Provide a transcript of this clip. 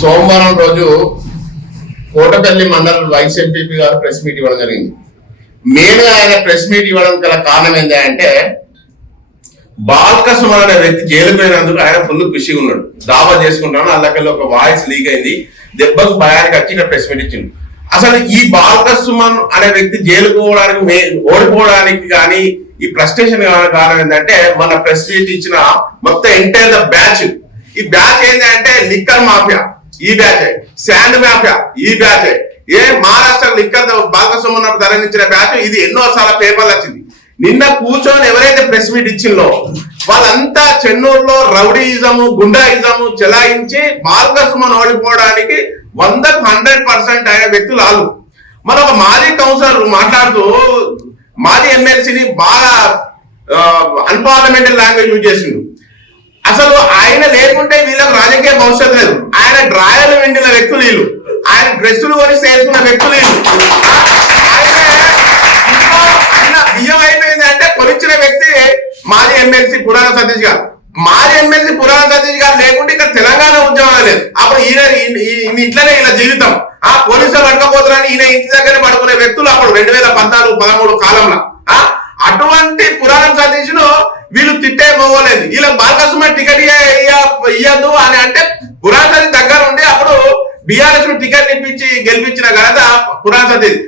సోమవారం రోజు కోటపల్లి మండలం వైస్ ఎంపీపీ గారు ప్రెస్ మీట్ ఇవ్వడం జరిగింది. మెయిన్ గా ఆయన ప్రెస్ మీట్ ఇవ్వడం గల కారణం ఏంటంటే బాల్క సుమన్ అనే వ్యక్తి జైలు పోయినందుకు ఆయన ఫుల్ ఖుషిగా ఉన్నాడు. దావా చేసుకుంటాను అల్లకెళ్ళి ఒక వాయిస్ లీక్ అయింది, దెబ్బకు భయానికి వచ్చి ఇక్కడ ప్రెస్ మీట్ ఇచ్చిండు. అసలు ఈ బాల్క సుమన్ అనే వ్యక్తి జైలు పోవడానికి ఓడిపోవడానికి కానీ ఈ ఫ్రస్ట్రేషన్ కారణం ఏంటంటే మన ప్రెస్ మీట్ ఇచ్చిన మొత్తం ఎంటైర్ ద బ్యాచ్. ఈ బ్యాచ్ ఏంటంటే లిక్కర్ మాఫియా ఈ బ్యాచ్, శాండ్ మాఫియా ఈ బ్యాచ్, మహారాష్ట్ర లిక్కర్ బాల్క సుమన్ ధరించిన బ్యాచ్. ఇది ఎన్నోసార్లు పేపర్లు వచ్చింది. నిన్న కూర్చొని ఎవరైతే ప్రెస్ మీట్ ఇచ్చిందో వాళ్ళంతా చెన్నూరులో రౌడీయిజము గుండాయిజము చెలాయించి బాల్క సుమన్ ఓడిపోవడానికి 100% అయిన వ్యక్తులు వాళ్ళు. మన ఒక మాజీ కౌన్సిలర్ మాట్లాడుతూ మాజీ ఎమ్మెల్సీని బాగా అన్పార్లమెంటరీ లాంగ్వేజ్ యూజ్ చేసిండు. అసలు ఆయన లేకుంటే వీళ్ళకి రాజకీయ భవిష్యత్తు లేదు. ఆయన డ్రాయలు వెండిన వ్యక్తులు వీళ్ళు, ఆయన డ్రెస్సులు కొని చేసుకున్న వ్యక్తులు వీళ్ళు. ఆయన బియ్యం అయిపోయింది అంటే కొనిచ్చిన వ్యక్తి మాజీ ఎమ్మెల్సీ పురాణ సతీష్ గారు. మాజీ ఎమ్మెల్సీ పురాణ సతీష్ గారు లేకుంటే ఇక్కడ తెలంగాణ ఉద్యమం లేదు. అప్పుడు ఈయన ఇట్లనే ఇలా జీవితం పోలీసులు పడకపోతున్నారని ఈయన ఇంటి దగ్గర పడుకునే వ్యక్తులు అప్పుడు 2014-13 కాలంలో. అటువంటి పురాణం సతీష్ ను వీళ్ళు తిట్టే పోలేదు. వీళ్ళకి బాల్క సుమన్ టికెట్ ఇయ్యద్దు అని అంటే పురాణ సతీష్ దగ్గర ఉండి అప్పుడు బీఆర్ఎస్ ను టికెట్ ఇప్పించి గెలిపించిన ఘనత పురాణ సతీష్.